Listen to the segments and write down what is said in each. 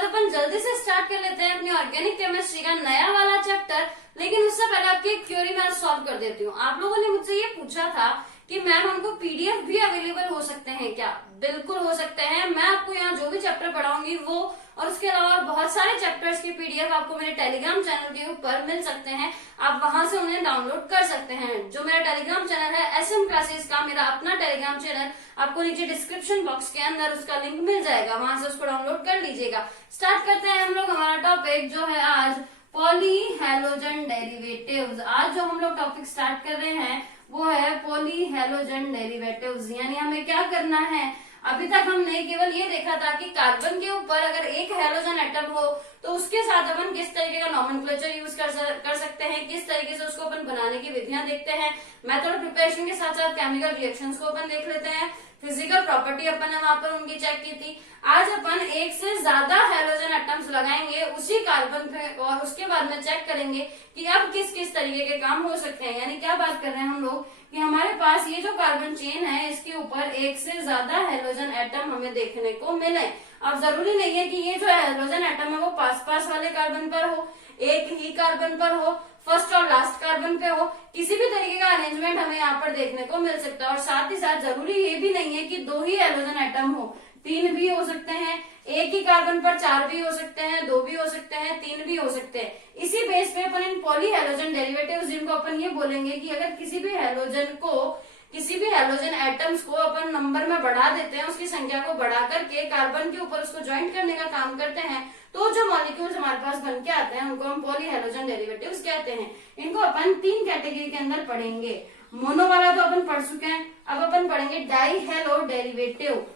बाद अपन जल्दी से स्टार्ट कर लेते हैं अपनी ऑर्गेनिक केमिस्ट्री का नया वाला चैप्टर। लेकिन उससे पहले आपकी एक थ्योरी मैं सॉल्व कर देती हूँ। आप लोगों ने मुझसे ये पूछा था कि मैम हमको पीडीएफ भी अवेलेबल हो सकते हैं क्या? बिल्कुल हो सकते हैं। मैं आपको यहाँ जो भी चैप्टर पढ़ाऊंगी वो और उसके अलावा बहुत सारे चैप्टर्स की पीडीएफ आपको मेरे टेलीग्राम चैनल के ऊपर मिल सकते हैं। आप वहां से उन्हें डाउनलोड कर सकते हैं। जो मेरा टेलीग्राम चैनल है SM क्लासेस का, मेरा अपना टेलीग्राम चैनल, आपको नीचे डिस्क्रिप्शन बॉक्स के अंदर उसका लिंक मिल जाएगा, वहां से उसको डाउनलोड कर लीजिएगा। स्टार्ट करते हैं हम लोग हमारा टॉपिक जो है आज पॉली हैलोजन डेरिवेटिव्स। आज जो हम लोग टॉपिक स्टार्ट कर रहे हैं वो है पॉली हैलोजन डेरिवेटिव्स। यानी हमें क्या करना है, अभी तक हमने केवल ये देखा था कि कार्बन के ऊपर अगर एक हैलोजन एटम हो तो उसके साथ अपन किस तरीके का नॉमेनक्लेचर यूज कर सकते हैं, किस तरीके से उसको अपन बनाने की विधियां देखते हैं। मेथड ऑफ प्रिपरेशन के साथ साथ केमिकल रिएक्शंस को अपन देख लेते हैं। फिजिकल प्रॉपर्टी अपन ने वहां पर उनकी चेक की थी। आज अपन एक से ज्यादा हैलोजन एटम्स लगाएंगे उसी कार्बन पे और उसके बाद में चेक करेंगे कि अब किस किस तरीके के काम हो सकते हैं। यानी क्या बात कर रहे हैं हम लोग कि हमारे पास ये जो कार्बन चेन है इसके ऊपर एक से ज्यादा हैलोजन एटम हमें देखने को मिले। अब जरूरी नहीं है कि ये जो हैलोजन एटम है वो पास पास वाले कार्बन पर हो, एक ही कार्बन पर हो, फर्स्ट और लास्ट कार्बन पे हो, किसी भी तरीके का अरेंजमेंट हमें यहाँ पर देखने को मिल सकता है। और साथ ही साथ जरूरी ये भी नहीं है कि दो ही हैलोजन एटम हो, तीन भी हो सकते हैं। एक ही कार्बन पर चार भी हो सकते हैं, दो भी हो सकते हैं, तीन भी हो सकते हैं। इसी बेस पे अपन इन पॉली हैलोजन डेरिवेटिव्स जिनको अपन ये बोलेंगे कि अगर किसी भी हैलोजन एटम्स को अपन नंबर में बढ़ा देते हैं, उसकी संख्या को बढ़ा करके कार्बन के ऊपर उसको ज्वाइंट करने का काम करते हैं, तो जो मॉलिक्यूल्स हमारे पास बन के आते हैं उनको हम पॉली हैलोजन डेरिवेटिव्स कहते हैं। इनको अपन तीन कैटेगरी के अंदर पढ़ेंगे। मोनो वाला तो अपन पढ़ चुके हैं, अब अपन पढ़ेंगे डाई हैलो डेरिवेटिव।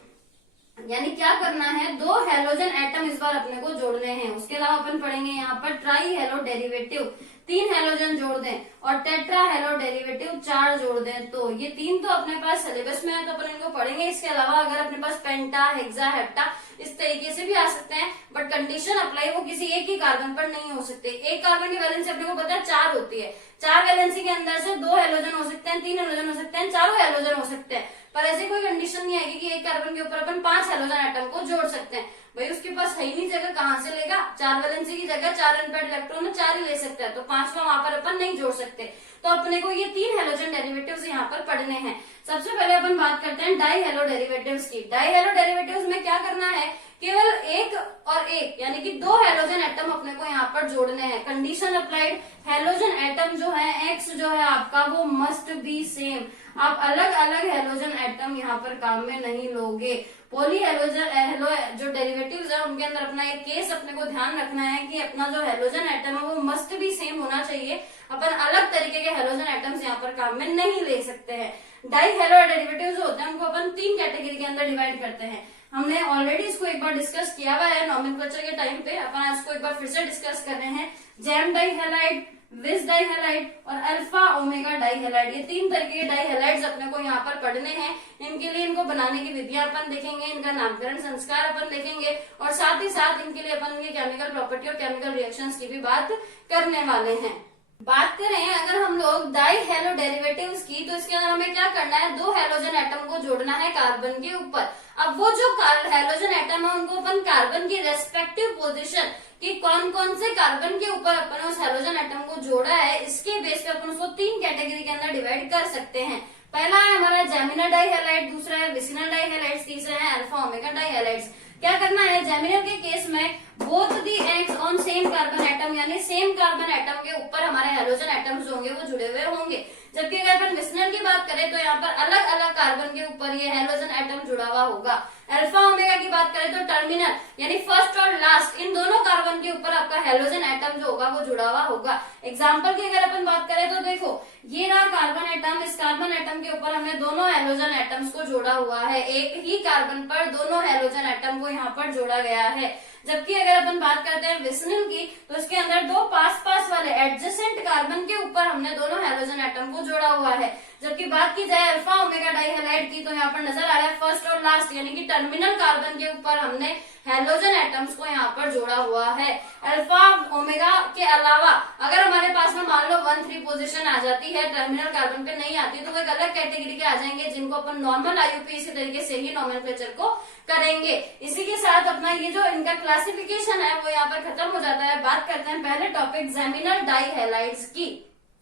यानी क्या करना है, दो हैलोजन एटम इस बार अपने को जोड़ने हैं। उसके अलावा अपन पढ़ेंगे यहाँ पर ट्राई हैलो डेरिवेटिव, तीन हैलोजन जोड़ दें, और टेट्रा हैलो डेरिवेटिव चार जोड़ दें। तो ये तीन तो अपने पास सिलेबस में है तो अपन इनको पढ़ेंगे। इसके अलावा अगर अपने पास पेंटा, हेक्सा, हेप्टा इस तरीके से भी आ सकते हैं, बट कंडीशन अप्लाई वो किसी एक ही कार्बन पर नहीं हो सकते। एक कार्बन की वैलेंसी अपने को पता है 4 होती है। 4 वैलेंसी के अंदर से 2 हैलोजन हो सकते हैं, 3 हैलोजन हो सकते हैं, चारों हैलोजन हो सकते हैं। पर ऐसी कोई कंडीशन नहीं आएगी कि एक कार्बन के ऊपर अपन 5 हैलोजन एटम को जोड़ सकते हैं। भाई उसके पास है ही नहीं जगह, कहाँ से लेगा? 4 वैलेंसी की जगह 4 अनपेयर्ड इलेक्ट्रॉन में 4 ही ले सकता है, तो 5वां वहां पर अपन नहीं जोड़ सकते। तो अपने को ये तीन हैलोजन डेरिवेटिव्स यहाँ पर पढ़ने हैं। सबसे पहले अपन बात करते हैं डाई हैलो डेरिवेटिव्स की। डाई हैलो डेरिवेटिव्स में क्या करना है, केवल एक और एक यानी कि 2 हैलोजन एटम अपने को यहाँ पर जोड़ने हैं। कंडीशन अप्लाइड, हैलोजन एटम जो है एक्स जो है आपका वो मस्ट बी सेम। आप अलग अलग हैलोजन एटम यहाँ पर काम में नहीं लोगे। पॉली हैलो जो डेरिवेटिव्स है उनके अंदर अपना एक केस अपने को ध्यान रखना है कि अपना जो हैलोजन एटम है वो मस्ट बी सेम होना चाहिए। अपन अलग तरीके के हैलोजन एटम्स यहाँ पर काम में नहीं ले सकते हैं। डाई हैलो डेरिवेटिव्स होते हैं उनको अपन 3 कैटेगरी के अंदर डिवाइड करते हैं। हमने ऑलरेडी इसको एक बार डिस्कस किया हुआ है नॉमेनक्लेचर के टाइम पे। अपन इसको एक बार फिर से डिस्कस कर रहे हैं। जैम डाई हैलाइड, विस डाई हैलाइड और अल्फा ओमेगा डाई हैलाइड, ये 3 तरीके के डाई हैलाइड्स अपने को यहाँ पर पढ़ने हैं। इनके लिए इनको बनाने की विधियां अपन देखेंगे, इनका नामकरण संस्कार अपन देखेंगे, और साथ ही साथ इनके लिए अपन की केमिकल प्रॉपर्टी और केमिकल रिएक्शंस की भी बात करने वाले हैं। बात करें अगर हम लोग डाई हैलो डेरिवेटिव्स की, तो इसके अंदर हमें क्या करना है, 2 हैलोजन एटम को जोड़ना है कार्बन के ऊपर। अब वो जो हैलोजन एटम है उनको अपन कार्बन की रेस्पेक्टिव पोजीशन कि कौन कौन से कार्बन के ऊपर अपन उस हैलोजन एटम को जोड़ा है, इसके बेस पे अपन उसको 3 कैटेगरी के अंदर डिवाइड कर सकते हैं। पहला है हमारा जेमिनल डाई हैलाइड, दूसरा है विसिनल डाई हैलाइड्स, तीसरा है अल्फा ओमेगा डाई हैलाइड्स। क्या करना है, जेमिनल के केस में both the ends on same carbon atom, यानी सेम कार्बन एटम के ऊपर हमारे हैलोजन एटम्स होंगे वो जुड़े हुए होंगे। जबकि अगर अपन विसिनल की बात करें तो यहाँ पर अलग अलग कार्बन के ऊपर ये हैलोजन एटम जुड़ा हुआ होगा। अल्फा ओमेगा की बात करें तो टर्मिनल यानी फर्स्ट और लास्ट इन दोनों कार्बन के ऊपर आपका हैलोजन एटम जो होगा वो जुड़ा हुआ होगा। एग्जाम्पल की अगर अपन बात करें तो देखो ये रहा कार्बन एटम, इस कार्बन एटम के ऊपर हमने दोनों हैलोजन एटम्स को जोड़ा हुआ है। एक ही कार्बन पर दोनों हैलोजन एटम को यहाँ पर जोड़ा गया है। जबकि अगर अपन बात करते हैं विसिनल की, तो इसके अंदर 2 पास पास वाले एडजेसेंट कार्बन के ऊपर हमने दोनों हैलोजन एटम को जोड़ा हुआ है। जबकि बात की जाए अल्फा ओमेगा डाई हैलाइड की, तो यहाँ पर नजर आ रहा है फर्स्ट और लास्ट यानी कि टर्मिनल कार्बन के ऊपर हमने हेलोजन एटम्स को यहाँ पर जोड़ा हुआ है। अल्फा ओमेगा के अलावा अगर हमारे पास में मान लो 1-3 पोजीशन आ जाती है, टर्मिनल कार्बन पे नहीं आती, तो वो एक अलग कैटेगरी के आ जाएंगे जिनको अपन नॉर्मल आईयूपी इसी तरीके से ही नॉमेनक्लेचर को करेंगे। इसी के साथ अपना ये जो इनका क्लासिफिकेशन है वो यहाँ पर खत्म हो जाता है। बात करते हैं पहले टॉपिक जेमिनल डाई हैलाइड्स की।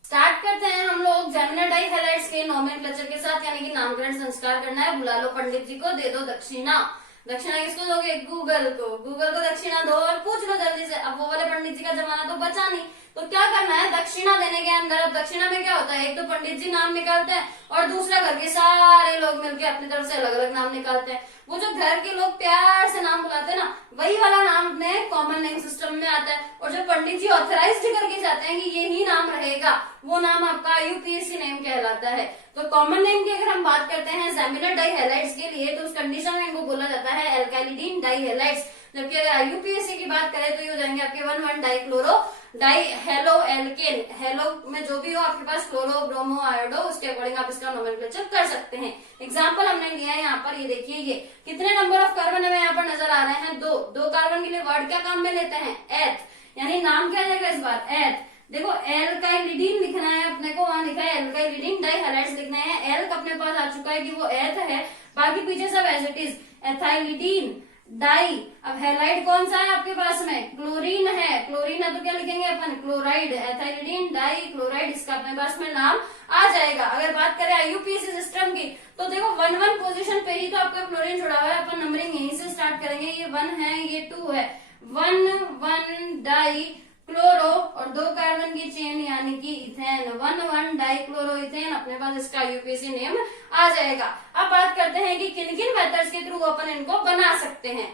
स्टार्ट करते हैं हम लोग जेमिनल डाई हैलाइड्स के नॉमेनक्लेचर के साथ, यानी कि नामकरण संस्कार करना है। बुला लो पंडित जी को, दे दो दक्षिणा। दक्षिणा किसको दोगे? गूगल को। गूगल को दक्षिणा दो और पूछ लो जल्दी से। अब वो वाले पंडित जी का जमाना तो बचा नहीं, तो क्या करना है, दक्षिणा देने के अंदर। अब दक्षिणा में क्या होता है, एक तो पंडित जी नाम निकालते हैं और दूसरा घर के सारे लोग मिलकर अपनी तरफ से अलग अलग नाम निकालते हैं। वो जो घर के लोग प्यार से नाम बुलाते हैं ना, वही वाला नाम अपने कॉमन नेम सिस्टम में आता है। और जो पंडित जी ऑथराइज्ड करके जाते हैं कि यही नाम रहेगा, वो नाम आपका यूपीएससी नेम कहलाता है। तो कॉमन नेम की अगर हम बात करते हैं जेमिनल डाई हैलाइड्स के लिए, तो उस कंडीशन में इनको बोला जाता है एल्काइलिडीन डाई हैलाइड्स। जबकि अगर आईयूपीएससी की बात करें तो ये हो जाएंगे आपके 1,1 dichloro die halo alkane. Hello में जो भी हो आपके पास, क्लोरो ब्रोमो आयोडो, उसके अकॉर्डिंग आप इसका नोमेनक्लेचर कर सकते हैं। एग्जांपल हमने लिया है यहाँ पर, ये देखिए ये कितने नंबर ऑफ कार्बन हमें यहाँ पर नजर आ रहे हैं, 2। 2 कार्बन के लिए वर्ड क्या काम में लेते हैं, एथ, यानी नाम क्या जाएगा इस बार, एथ। देखो एल्काइलिडीन लिखना है अपने को, वहां लिखा है एल्काइलिडीन डाई हैलाइड्स लिखना है। एल्क अपने पास आ चुका है कि वो एथ है, बाकी पीछे सब एज इट इज। एथाइलिडीन डाई, अब हैलाइड कौन सा है आपके पास में, क्लोरीन है। क्लोरीन है तो क्या लिखेंगे अपन, क्लोराइड। एथाइलिडीन डाई क्लोराइड, इसका अपने पास में नाम आ जाएगा। अगर बात करें आईयूपीएसी सिस्टम की, तो देखो 1-1 पोजीशन पे ही तो आपका क्लोरीन जुड़ा हुआ है। अपन नंबरिंग यहीं से स्टार्ट करेंगे, ये 1 है, ये 2 है। 1,1 डाई क्लोरो और 2 कार्बन की चेन यानी कि इथेन, 1,1 डाइक्लोरो इथेन, अपने पास इसका यूपीएससी नेम आ जाएगा। अब बात करते हैं कि किन किन मेथड्स के थ्रू अपन इनको बना सकते हैं।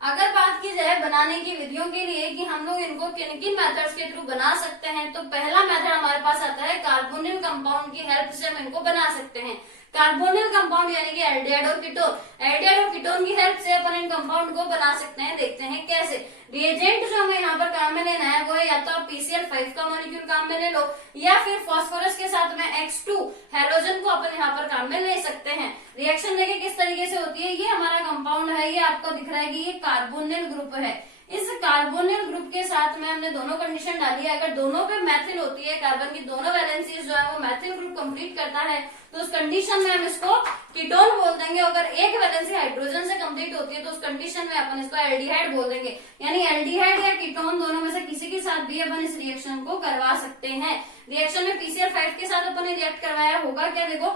अगर बात की जाए बनाने की विधियों के लिए कि हम लोग इनको किन किन मेथड्स के थ्रू बना सकते हैं, तो पहला मेथड हमारे पास आता है कार्बोनिल कंपाउंड की हेल्प से हम इनको बना सकते हैं। कार्बोनिल कंपाउंड यानी कि एल्डिहाइड और कीटोन। एल्डिहाइड और कीटोन की हेल्प से अपन इन कंपाउंड को बना सकते हैं। देखते हैं कैसे। रिएजेंट जो हमें यहाँ पर काम में लेना है वो है या तो आप PCl5 का मॉलिक्यूल काम में ले लो, या फिर फास्फोरस के साथ में X2 हेलोजन को अपन यहाँ पर काम में ले सकते हैं। रिएक्शन देखिए किस तरीके से होती है। ये हमारा कंपाउंड है, ये आपको दिख रहा है कि ये कार्बोनिल ग्रुप है। इस कार्बोनिल ग्रुप के साथ में हमने दोनों कंडीशन डाली है। अगर दोनों पे मैथिल होती है, कार्बन की दोनों वैलेंसीज जो है वो मैथिल ग्रुप कंप्लीट करता है, तो उस कंडीशन में हम इसको कीटोन बोल देंगे। अगर एक वैलेंसी हाइड्रोजन से कंप्लीट होती है तो उस कंडीशन में अपन इसको एल्डिहाइड बोल देंगे। यानी एल्डिहाइड या कीटोन दोनों में से किसी के साथ भी अपन इस रिएक्शन को करवा सकते हैं। रिएक्शन में PCl5 के साथ अपन ने रिएक्ट करवाया, होगा क्या, देखो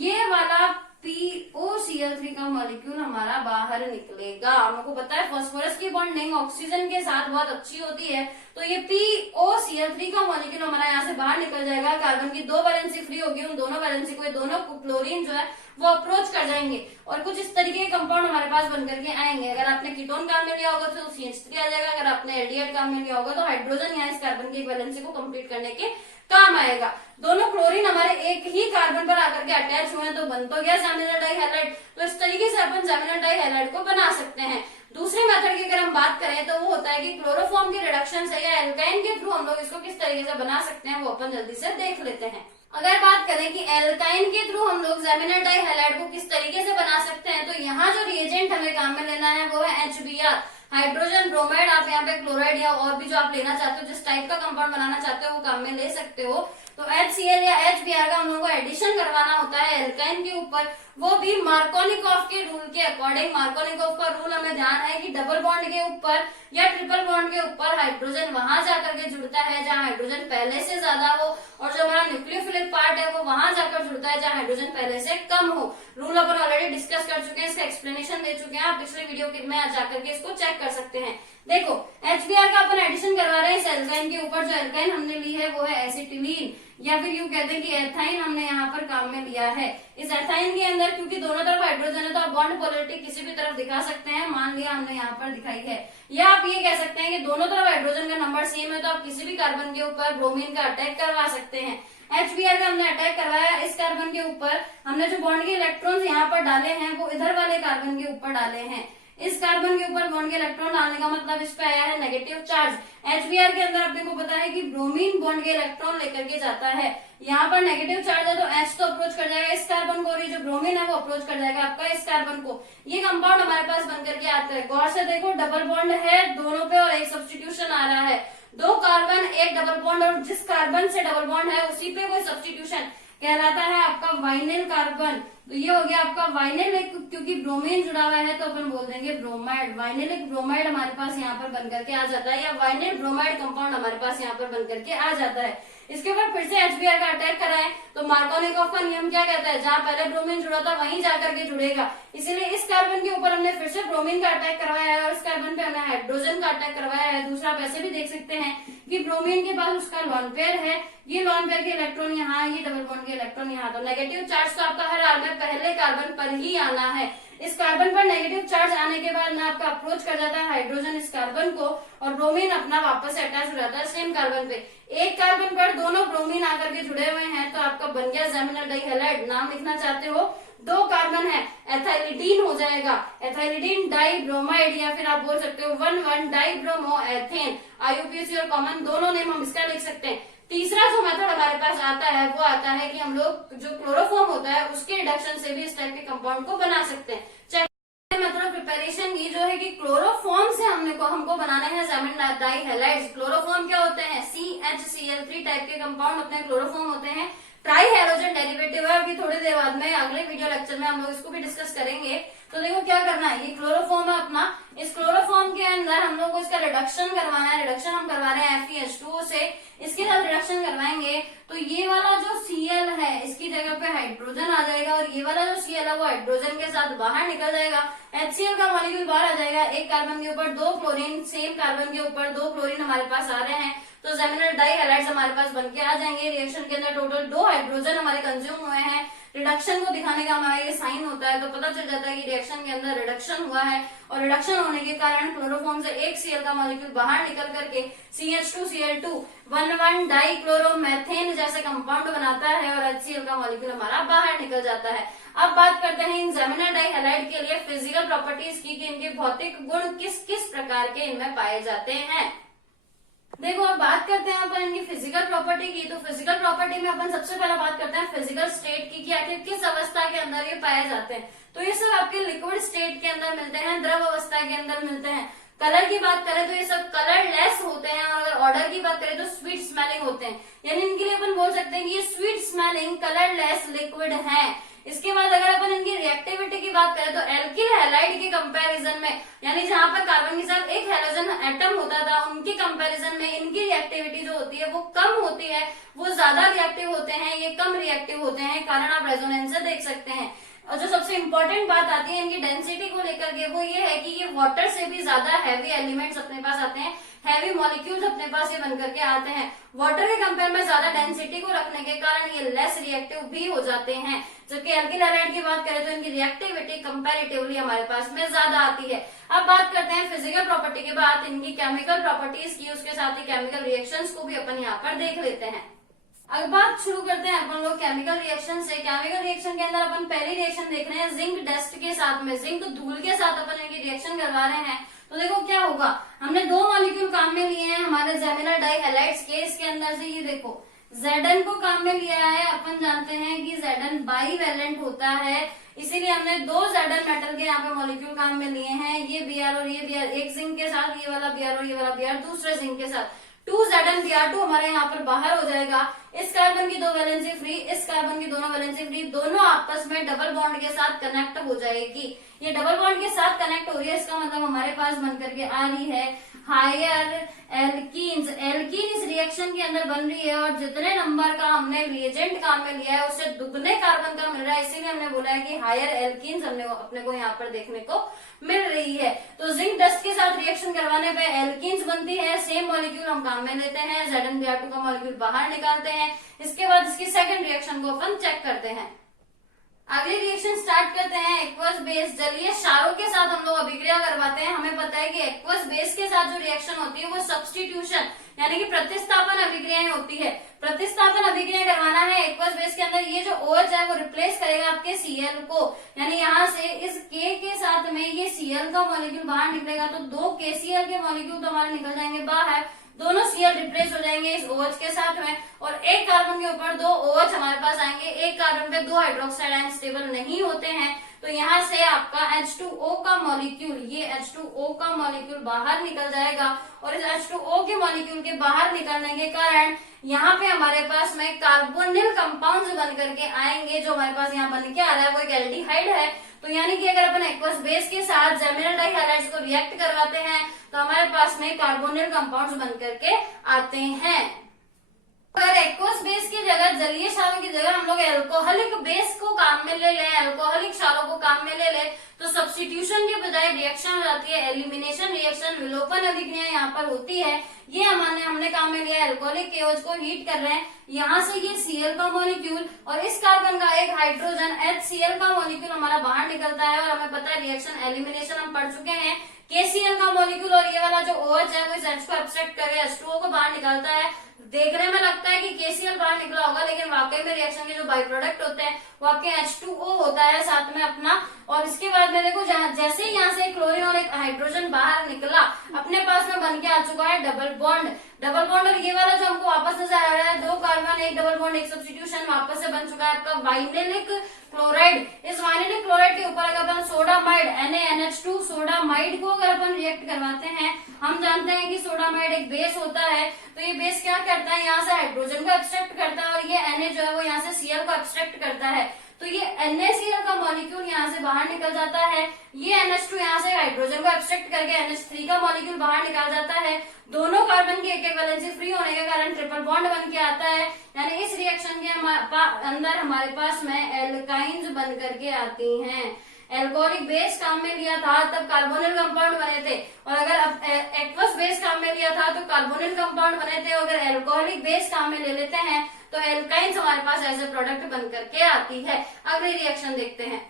ये वाला POCl3 का मॉलिक्यूल हमारा बाहर निकलेगा। हमको पता है फास्फोरस की बॉन्डिंग ऑक्सीजन के साथ बहुत अच्छी होती है, तो ये POCl3 का मॉलिक्यूल हमारा यहाँ से बाहर निकल जाएगा। कार्बन की 2 वैलेंसी फ्री होगी, उन दोनों वैलेंसी को दोनों क्लोरीन जो है वो अप्रोच कर जाएंगे और कुछ इस तरीके के कंपाउंड हमारे पास बनकर के आएंगे। अगर आपने कीटोन काम में लिया होगा तो CH3 आ जाएगा, अगर आपने एल्डिहाइड काम में लिया होगा तो हाइड्रोजन यहाँ इस कार्बन की एक वैलेंसी को कंप्लीट करने के काम आएगा। दोनों क्लोरीन हमारे एक ही कार्बन पर आकर के अटैच हुए हैं तो बन तो गया जेमिनल डाई हैलाइड। तो इस तरीके से अपन जेमिनल डाई हैलाइड को बना सकते हैं। दूसरे मेथड की अगर हम बात करें तो वो होता है कि क्लोरोफॉर्म के रिडक्शन से या एल्काइन के थ्रू हम लोग इसको किस तरीके से बना सकते हैं, वो अपन जल्दी से देख लेते हैं। अगर बात करें कि एल्काइन के थ्रू हम लोग जेमिनल डाई हैलाइड को किस तरीके से बना सकते हैं, तो यहाँ जो रिएजेंट हमें काम में लेना है वो है HBr, हाइड्रोजन ब्रोमाइड। आप यहाँ पे क्लोराइड या और भी जो आप लेना चाहते हो, जिस टाइप का कंपाउंड बनाना चाहते हो वो काम में ले सकते हो। तो HCl या HBr का हम लोगों को एडिशन करवाना होता है एल्काइन के ऊपर, वो भी मार्कोनिकॉफ के रूल के अकॉर्डिंग। मार्कोनिकॉफ का रूल हमें ध्यान है कि डबल बॉन्ड के ऊपर या ट्रिपल बॉन्ड के ऊपर हाइड्रोजन वहां जाकर के जुड़ता है जहां हाइड्रोजन पहले से ज्यादा हो, और जो हमारा न्यूक्लियोफिलिक पार्ट है वो वहां जाकर जुड़ता है जहां हाइड्रोजन पहले से कम हो। रूल अपन ऑलरेडी डिस्कस कर चुके हैं, इसका एक्सप्लेनेशन दे चुके हैं, आप पिछले वीडियो में जाकर के इसको चेक कर सकते हैं। देखो HBr का अपन एडिशन करवा रहे हैं इस एल्काइन के ऊपर। जो एल्काइन हमने ली है वो है एसिटिलीन, या फिर यूं कहते हैं कि एथाइन हमने यहाँ पर काम में लिया है। इस एथाइन के अंदर क्योंकि दोनों तरफ हाइड्रोजन है तो आप बॉन्ड पोलैरिटी किसी भी तरफ दिखा सकते हैं। मान लिया हमने यहाँ पर दिखाई है, या आप ये कह सकते हैं कि दोनों तरफ हाइड्रोजन का नंबर सेम है तो आप किसी भी कार्बन के ऊपर ब्रोमीन का अटैक करवा सकते हैं। HBr का हमने अटैक करवाया इस कार्बन के ऊपर, हमने जो बॉन्ड के इलेक्ट्रॉन्स यहाँ पर डाले हैं वो इधर वाले कार्बन के ऊपर डाले हैं। इस कार्बन के ऊपर बॉन्ड के इलेक्ट्रॉन डालने का मतलब इस पे आया है नेगेटिव चार्ज। HBr के अंदर अपने को पता है कि ब्रोमीन बॉन्ड के इलेक्ट्रॉन लेकर के जाता है, यहाँ पर नेगेटिव चार्ज है तो H तो अप्रोच कर जाएगा इस कार्बन को, और ये जो ब्रोमीन है वो अप्रोच कर जाएगा आपका इस कार्बन को। ये कंपाउंड हमारे पास बनकर के आता है। गौर से देखो, डबल बॉन्ड है दोनों पे और एक सब्स्टिट्यूशन आ रहा है, 2 कार्बन एक डबल बॉन्ड, और जिस कार्बन से डबल बॉन्ड है उसी पे कोई सब्स्टिट्यूशन कहलाता है आपका वाइनिल कार्बन। तो ये हो गया आपका वाइनिलिक, क्योंकि ब्रोमीन जुड़ा हुआ है तो अपन बोल देंगे ब्रोमाइड। वाइनिलिक ब्रोमाइड हमारे पास यहाँ पर बनकर के आ जाता है, या वाइनिल ब्रोमाइड कंपाउंड हमारे पास यहाँ पर बनकर के आ जाता है। इसके ऊपर फिर से HBr का अटैक करा है तो मार्कोनिकोव का नियम क्या कहता है, जहां पहले ब्रोमीन जुड़ा था वहीं जाकर के जुड़ेगा। इसीलिए इस कार्बन के ऊपर हमने फिर से ब्रोमीन का अटैक करवाया है और इस कार्बन पे हमने हाइड्रोजन का अटैक करवाया है। दूसरा आप ऐसे भी देख सकते हैं कि ब्रोमीन के पास उसका लॉन पेयर है, ये लॉन पेयर के इलेक्ट्रॉन यहाँ, ये डबल बॉन्ड के इलेक्ट्रॉन यहाँ। तो नेगेटिव चार्ज तो आपका हर हाल में पहले कार्बन पर ही आना है। इस कार्बन पर नेगेटिव चार्ज आने के बाद ना आपका अप्रोच कर जाता है हाइड्रोजन इस कार्बन को, और ब्रोमीन अपना वापस से अटैच हो जाता है सेम कार्बन पे। एक कार्बन पर दोनों ब्रोमीन आकर के जुड़े हुए हैं तो आपका बन गया जेमिनल डाइहैलाइड। नाम लिखना चाहते हो, 2 कार्बन है, एथाइलिडीन हो जाएगा, एथाइलिडीन डाई ब्रोमाइड, या फिर आप बोल सकते हो 1,1 डाई ब्रोमो एथेन। IUPAC और कॉमन दोनों नेम हम इसका लिख सकते हैं। तीसरा जो मेथड हमारे पास आता है वो आता है कि हम लोग जो क्लोरोफॉर्म होता है उसके रिडक्शन से भी इस टाइप के कंपाउंड को बना सकते हैं। मतलब प्रिपरेशन की जो है कि क्लोरोफॉर्म से हमको बनाने हैं जेमिनल डाइहैलाइड्स। क्लोरोफॉर्म क्या होते हैं, CHCl3 टाइप के कंपाउंड अपने क्लोरोफॉर्म होते हैं। ट्राई हैलोजन डेरिवेटिव है, अभी थोड़ी देर बाद में अगले वीडियो लेक्चर में हम लोग इसको भी डिस्कस करेंगे। तो देखो क्या करना है, ये क्लोरोफॉर्म है अपना, इस क्लोरोफॉर्म के अंदर हम लोग को इसका रिडक्शन करवाना है। रिडक्शन हम करवा रहे हैं FeH2O से, इसके साथ रिडक्शन करवाएंगे तो ये वाला जो Cl है इसकी जगह पे हाइड्रोजन आ जाएगा, और ये वाला जो Cl है वो हाइड्रोजन के साथ बाहर निकल जाएगा। HCl का मॉलिक्यूल बाहर आ जाएगा, एक कार्बन के ऊपर 2 क्लोरीन, सेम कार्बन के ऊपर 2 क्लोरीन हमारे पास आ रहे हैं, तो जेमिनल डाइहैलाइड्स हमारे पास बनके आ जाएंगे। रिएक्शन के अंदर टोटल 2 हाइड्रोजन हमारे कंज्यूम हुए हैं। रिडक्शन को दिखाने का हमारा ये साइन होता है, तो पता चल जाता है कि रिएक्शन के अंदर रिडक्शन हुआ है, और रिडक्शन होने के कारण क्लोरोफॉर्म से एक Cl का मॉलिक्यूल बाहर निकल करके CH2Cl2 1,1 डाई क्लोरोमेथेन जैसे कंपाउंड बनाता है, और HCl का मॉलिक्यूल हमारा बाहर निकल जाता है। अब बात करते हैं इन जेमिनल डाइहैलाइड के लिए फिजिकल प्रॉपर्टीज की, कि इनके भौतिक गुण किस किस प्रकार के इनमें पाए जाते हैं। देखो अब बात करते हैं अपन इनकी फिजिकल प्रॉपर्टी की। तो फिजिकल प्रॉपर्टी में अपन सबसे पहले बात करते हैं फिजिकल स्टेट की, कि आखिर किस अवस्था के अंदर ये पाए जाते हैं। तो ये सब आपके लिक्विड स्टेट के अंदर मिलते हैं, द्रव अवस्था के अंदर मिलते हैं। कलर की बात करें तो ये सब कलरलेस होते हैं, और अगर ऑर्डर की बात करें तो स्वीट स्मेलिंग होते हैं, यानी इनके लिए अपन बोल सकते हैं कि ये स्वीट स्मेलिंग कलरलेस लिक्विड है। इसके बाद अगर अपन इनकी रिएक्टिविटी की बात करें तो एल्किल हैलाइड के कंपैरिजन में, यानी जहां पर कार्बन के साथ एक हैलोजन एटम होता था उनके कंपैरिजन में इनकी रिएक्टिविटी जो होती है वो कम होती है, वो ज्यादा रिएक्टिव होते हैं, ये कम रिएक्टिव होते हैं, कारण आप रेजोनेंस से देख सकते हैं। और जो सबसे इंपॉर्टेंट बात आती है इनकी डेंसिटी को लेकर के, वो ये है कि ये वाटर से भी ज्यादा हैवी एलिमेंट्स अपने पास आते हैं, हैवी मॉलिक्यूल्स अपने पास ये बनकर के आते हैं। वाटर के कंपेयर में ज्यादा डेंसिटी को रखने के कारण ये लेस रिएक्टिव भी हो जाते हैं, जबकि एल्किल हैलाइड की बात करें तो इनकी रिएक्टिविटी कंपैरेटिवली हमारे पास में ज्यादा आती है। अब बात करते हैं फिजिकल प्रॉपर्टी के बाद इनकी केमिकल प्रॉपर्टीज की, उसके साथ ही केमिकल रिएक्शंस को भी अपन यहाँ पर देख लेते हैं। अब बात शुरू करते हैं अपन लोग केमिकल रिएक्शन से। केमिकल रिएक्शन के अंदर अपन पहली रिएक्शन देख रहे हैं जिंक डस्ट के साथ में, जिंक धूल के साथ अपन इनकी रिएक्शन करवा रहे हैं। तो देखो क्या होगा, हमने 2 मॉलिक्यूल काम में लिए हैं हमारे जेमिनल डाइहैलाइड्स के। इसके अंदर से ये देखो Zn को काम में लिया है, अपन जानते हैं कि Zn बाईवैलेंट होता है, इसीलिए हमने 2 Zn मेटल के यहाँ पे मॉलिक्यूल काम में लिए हैं, ये Br और ये Br, एक जिंक के साथ, ये वाला Br और ये वाला Br दूसरे जिंक के साथ। 2 ZnBr2 हमारे यहाँ पर बाहर हो जाएगा। इस कार्बन की 2 वैलेंसी फ्री, इस कार्बन की दोनों वैलेंसी फ्री, दोनों आपस में डबल बॉन्ड के साथ कनेक्ट हो जाएगी। ये डबल बॉन्ड के साथ कनेक्ट हो रही है, इसका मतलब हमारे पास बन करके आ रही है हायर एल्कीन्स। एल्कीन इस रिएक्शन के अंदर बन रही है, और जितने नंबर का हमने रिएजेंट काम में लिया है उससे दुगने कार्बन का मिल रहा है, इसीलिए हमने बोला है कि हायर एल्कीन्स अपने को यहाँ पर देखने को मिल रही है। तो जिंक डस्ट के साथ रिएक्शन करवाने पे एल्कीन्स बनती है, सेम मॉलिक्यूल हम काम में लेते हैं, ZnBr2 का मॉलिक्यूल बाहर निकालते हैं। इसके बाद इसकी सेकंड रिएक्शन को अपन चेक करते हैं। अगली रिएक्शन स्टार्ट करते हैं एक्वस बेस जलीय क्षारों के साथ हम लोग अभिक्रिया करवाते हैं। हमें पता है कि एक्वस बेस के साथ जो रिएक्शन होती है वो सब्स्टिट्यूशन, यानी कि प्रतिस्थापन अभिक्रियाएं होती है। प्रतिस्थापन अभिक्रिया करवाना है एक्वस बेस के अंदर, ये जो OH है वो रिप्लेस करेगा आपके Cl को, यानी यहाँ से इस K के साथ में ये Cl का मॉलिक्यूल बाहर निकलेगा तो 2 KCl के मॉलिक्यूल तो हमारे निकल जाएंगे बाहर, दोनों Cl रिप्लेस हो जाएंगे इस OH के साथ में, और एक कार्बन के ऊपर 2 OH हमारे पास आएंगे, एक कार्बन पे 2 हाइड्रोक्साइड आयन स्टेबल नहीं होते हैं, तो यहाँ से आपका H2O का मॉलिक्यूल, ये H2O का मॉलिक्यूल बाहर निकल जाएगा, और इस H2O के मॉलिक्यूल के बाहर निकलने के कारण यहाँ पे हमारे पास में कार्बोनिल कंपाउंड्स बन करके आएंगे, जो हमारे पास यहाँ बन के आ रहा है वो एक एल्डिहाइड है। तो यानी कि अगर अपन एक्वस बेस के साथ जेमिनल डाइहैलाइड्स को रिएक्ट करवाते हैं तो हमारे पास में कार्बोनिल कंपाउंड्स बन करके आते हैं। अगर एक्वस बेस की जगह, जलीय क्षारों की जगह हम लोग एल्कोहलिक बेस को काम में ले लें, एल्कोहलिक क्षारों को काम में ले लें, तो सब्स्टिट्यूशन के बजाय रिएक्शन हो जाती है एलिमिनेशन रिएक्शन, विलोपन अभिक्रिया यहाँ पर होती है। ये हमने काम में लिया एल्कोहलिक KOH को हीट कर रहे हैं, यहाँ से ये Cl का मॉलिक्यूल और इस कार्बन का एक हाइड्रोजन HCl का मॉलिक्यूल हमारा बाहर निकलता है, और हमें पता है रिएक्शन एलिमिनेशन हम पढ़ चुके हैं, KCl का मॉलिक्यूल और ये वाला जो OH है वो इस H को एब्स्ट्रैक्ट करके H2O को बाहर निकालता है। देखने में लगता है कि KCl बाहर निकला होगा, लेकिन वाकई में रिएक्शन के जो बाई प्रोडक्ट होते हैं वो आपके H2O होता है साथ में अपना। और इसके बाद में देखो जैसे ही यहाँ से क्लोरीन और एक हाइड्रोजन बाहर निकला, अपने पास में बन के आ चुका है डबल बॉन्ड। डबल बॉन्ड और ये वाला जो हमको वापस नजर आ रहा है, 2 कार्बन एक डबल बॉन्ड एक सब्स्टिट्यूशन वापस से बन चुका है आपका वाइनेलिक क्लोराइड। इस वाइनेलिक क्लोराइड के ऊपर अगर अपन सोडामाइड NaNH2 सोडामाइड को अगर अपन रिएक्ट करवाते हैं, हम जानते हैं कि सोडामाइड एक बेस होता है, तो ये बेस क्या करता है, यहाँ से हाइड्रोजन को एब्स्ट्रैक्ट करता है और ये Na जो है वो यहाँ से Cl को एब्स्ट्रैक्ट करता है, तो ये NaCl का मॉलिक्यूल यहाँ से बाहर निकल जाता है। ये NH2 यहाँ से हाइड्रोजन को एब्स्ट्रैक्ट करके NH3 का मॉलिक्यूल बाहर निकाल जाता है। दोनों कार्बन की एक एक वैलेंसी फ्री होने के कारण ट्रिपल बॉन्ड बन के आता है, यानी इस रिएक्शन के अंदर हमारे पास में एल्काइंस बन करके आती हैं। एल्कोहलिक बेस काम में लिया था तब कार्बोनिल कंपाउंड बने थे, और अगर एक्वस बेस काम में लिया था तो कार्बोनिल कंपाउंड बने थे, और अगर एल्कोहलिक बेस काम में ले लेते हैं तो एल्काइंस हमारे पास एज ए प्रोडक्ट बन करके आती है। अगली रिएक्शन देखते हैं।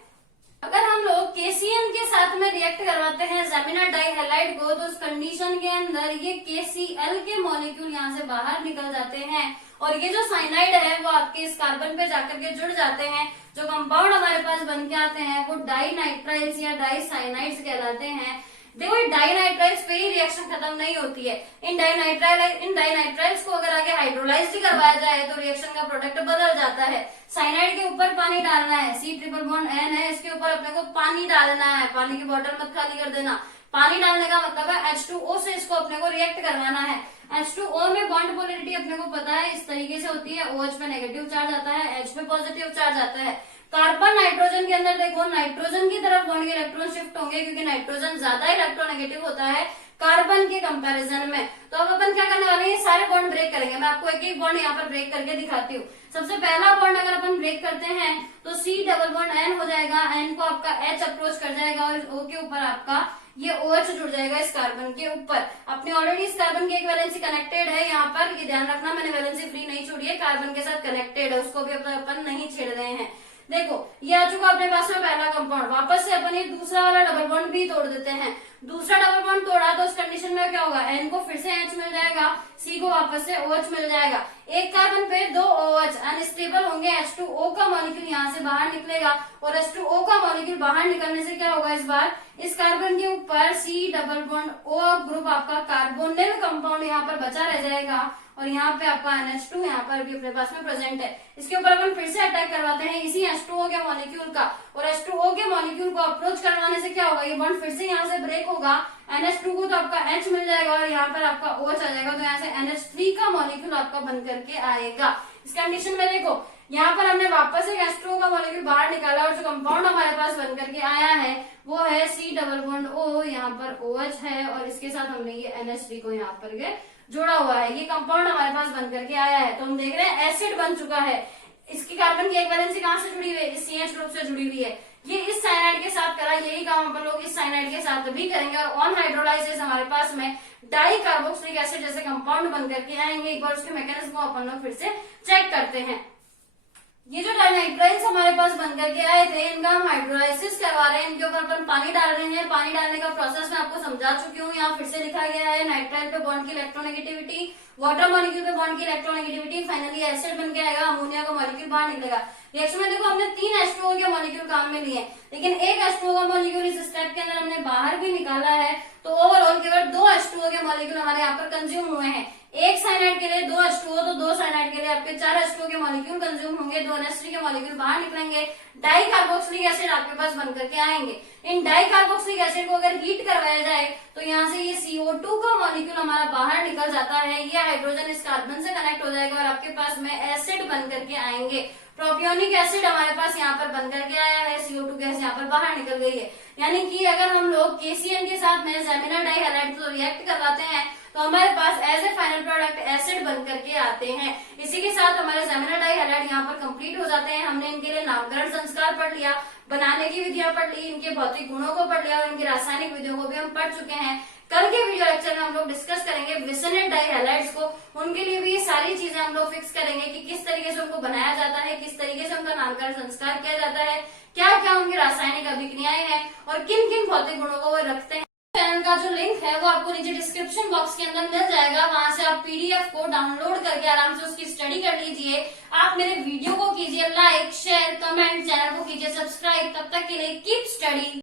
अगर हम लोग KCl के साथ में रिएक्ट करवाते हैं जेमिनल डाइहैलाइड को, तो उस कंडीशन के अंदर ये KCl के मॉलिक्यूल यहाँ से बाहर निकल जाते हैं, और ये जो साइनाइड है वो आपके इस कार्बन पे जाकर के जुड़ जाते हैं। जो कंपाउंड हमारे पास बन के आते हैं वो डाइनाइट्राइल्स या डाइसाइनाइड्स कहलाते हैं। देखो ये डाइनाइट्राइल्स पे ही रिएक्शन खत्म नहीं होती है, इन डाइनाइट्राइल्स को अगर आगे हाइड्रोलाइज करवाया जाए तो रिएक्शन का प्रोडक्ट बदल जाता है। साइनाइड के ऊपर पानी डालना है, C ट्रिपल बॉन्ड N है, इसके ऊपर अपने को पानी डालना है, पानी की बोतल मत खाली कर देना। पानी डालने का मतलब है H2O से इसको अपने को रिएक्ट करवाना है। H2O में बॉन्ड पोलैरिटी अपने को पता है इस तरीके से होती है, OH पे नेगेटिव चार्ज आता है, H पे पॉजिटिव चार्ज आता है। कार्बन नाइट्रोजन के अंदर देखो नाइट्रोजन की तरफ बॉन्ड के इलेक्ट्रॉन शिफ्ट होंगे, क्योंकि नाइट्रोजन ज्यादा इलेक्ट्रोनेगेटिव होता है कार्बन के कंपैरिजन में। तो अब अपन क्या करने वाले हैं, सारे बॉन्ड ब्रेक करेंगे। मैं आपको एक एक बॉन्ड यहाँ पर ब्रेक करके दिखाती हूँ। सबसे पहला बॉन्ड अगर अपन ब्रेक करते हैं तो C डबल बॉन्ड N हो जाएगा, N को आपका H अप्रोच कर जाएगा और O के ऊपर आपका ये OH जुड़ जाएगा इस कार्बन के ऊपर। अपने ऑलरेडी इस कार्बन की एक वैलेंसी कनेक्टेड है, यहाँ पर ये ध्यान रखना मैंने वैलेंसी फ्री नहीं छोड़ी है, कार्बन के साथ कनेक्टेड है, उसको भी अपन नहीं छेड़ रहे हैं। देखो ये आ चुका अपने पास में पहला कंपाउंड। वापस से अपन ये दूसरा वाला डबल बॉन्ड भी तोड़ देते हैं। दूसरा डबल बॉन्ड तोड़ा तो उस कंडीशन में क्या होगा, N को फिर से H मिल जाएगा, C को वापस से OH मिल जाएगा। एक कार्बन पे 2 OH अनस्टेबल होंगे, H2O का मॉलिक्यूल यहाँ से बाहर निकलेगा, और H2O का मॉलिक्यूल बाहर निकलने से क्या होगा, इस बार इस कार्बन के ऊपर C double bond O group आपका कार्बोनिल कंपाउंड यहाँ पर बचा रह जाएगा, और यहाँ पे आपका NH2 यहाँ पर भी अपने पास में प्रेजेंट है। इसके ऊपर अपन फिर से अटैक करवाते हैं इसी H2O के मॉलिक्यूल का, और H2O के मॉलिक्यूल को अप्रोच करवाने से क्या होगा, ये बॉन्ड फिर से यहाँ से ब्रेक होगा। NH2 को तो आपका H मिल जाएगा और यहाँ पर आपका OH आ जाएगा, तो यहाँ से NH3 का मॉलिक्यूल आपका बन करके आएगा। इस कंडीशन में देखो यहाँ पर हमने वापस एक H2O का मॉलिक्यूल बाहर निकाला, और जो कंपाउंड हमारे पास बन करके आया है वो है C डबल बॉन्ड O, यहाँ पर OH है, और इसके साथ हमने ये NH3 को यहाँ पर जोड़ा हुआ है। ये कंपाउंड हमारे पास बन करके आया है, तो हम देख रहे हैं एसिड बन चुका है। इसकी कार्बन की एक वैलेंसी कहाँ से जुड़ी हुई है, इस CH ग्रुप से जुड़ी हुई है। ये इस साइनाइड के साथ करा, यही काम अपन लोग इस साइनाइड के साथ भी करेंगे, और ऑन हाइड्रोलाइसिस हमारे पास में डाई कार्बोक्सिलिक एसिड जैसे कंपाउंड बन करके आएंगे। एक बार उसके मैकेनिज्म को अपन लोग फिर से चेक करते हैं। ये जो डाइनाइट्राइल्स हमारे पास बनकर के आए थे, इनका हम हाइड्रोलाइसिस करवा रहे हैं, इनके ऊपर अपन पानी डाल रहे हैं। पानी डालने का प्रोसेस मैं आपको समझा चुकी हूँ, यहाँ फिर से लिखा गया है नाइट्राइल पे बॉन्ड की इलेक्ट्रोनेगेटिविटी, वाटर मॉलिक्यूल पे बॉन्ड की इलेक्ट्रोनेगेटिविटी, फाइनली एसिड बन के आएगा, अमोनिया का मॉलिक्यूल बाहर निकलेगा। रिएक्शन में देखो हमने 3 H2O के मॉलिक्यूल काम में लिए, लेकिन एक H2O का मॉलिक्यूल इस स्टेप के अंदर हमने बाहर भी निकाला है, तो ओवरऑल केवल 2 H2O के मॉलिक्यूल हमारे यहाँ पर कंज्यूम हुए हैं। एक साइनाइड के लिए 2 H2O, तो 2 साइनाइड के लिए आपके 4 H2O के मॉलिक्यूल कंज्यूम होंगे, 2 NH3 के मॉलिक्यूल बाहर निकलेंगे, डाई कार्बोक्सिलिक एसिड आपके पास बनकर के आएंगे। इन डाई कार्बोक्सिलिक एसिड को अगर हीट करवाया जाए तो यहाँ से ये CO2 का मॉलिक्यूल हमारा बाहर निकल जाता है, ये हाइड्रोजन इस कार्बन से कनेक्ट हो जाएगा और आपके पास में एसिड बनकर के आएंगे। प्रोपियोनिक एसिड हमारे पास यहाँ पर बनकर के आया है, CO2 गैस यहाँ पर बाहर निकल गई है। यानी कि अगर हम लोग KCN के साथ में जेमिना डाइहैलाइड को रिएक्ट करवाते हैं तो हमारे पास as a final product acid बन करके आते हैं। इसी के साथ हमारे जेमिना डाइहैलाइड यहाँ पर कंप्लीट हो जाते हैं। हमने इनके लिए नामकरण संस्कार पढ़ लिया, बनाने की विधियां पढ़ ली, इनके भौतिक गुणों को पढ़ लिया और इनकी रासायनिक विधियों को भी हम पढ़ चुके हैं। कल के वीडियो लेक्चर में हम लोग डिस्कस करेंगे विसिनेट डाइहैलाइड्स को, उनके लिए भी ये सारी चीजें हम लोग फिक्स करेंगे कि किस तरीके से उनको बनाया जाता है, किस तरीके से उनका नामकरण संस्कार किया जाता है, क्या क्या उनकी रासायनिक अभिक्रियाएं हैं और किन किन भौतिक गुणों को वो रखते हैं। चैनल का जो लिंक है वो आपको नीचे डिस्क्रिप्शन बॉक्स के अंदर मिल जाएगा, वहां से आप PDF को डाउनलोड करके आराम से उसकी स्टडी कर लीजिए। आप मेरे वीडियो को कीजिए लाइक, शेयर, कमेंट, चैनल को कीजिए सब्सक्राइब। तब तक के लिए कीप स्टडी।